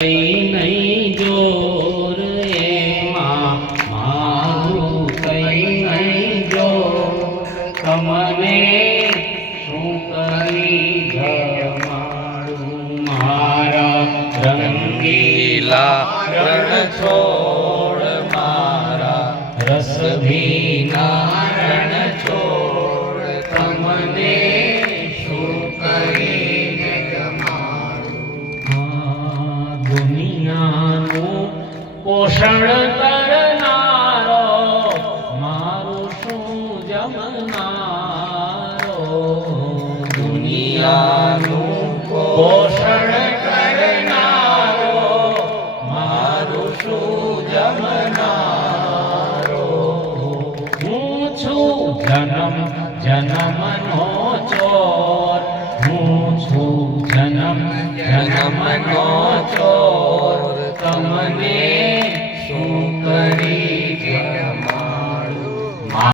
નહીં જોર એમાં મારું કઈ નહીં જો તમને શું કરી જમાડું? મારા રંગીલા રણ છોડ પોષણ કરનારો, મારું શું જમનારો? દુનિયાનું પોષણ કરનારો, મારું શું જમનારો? હું છું જન્મ, જન્મનો ચોર. હું છું જન્મ, જન્મનો ચોર.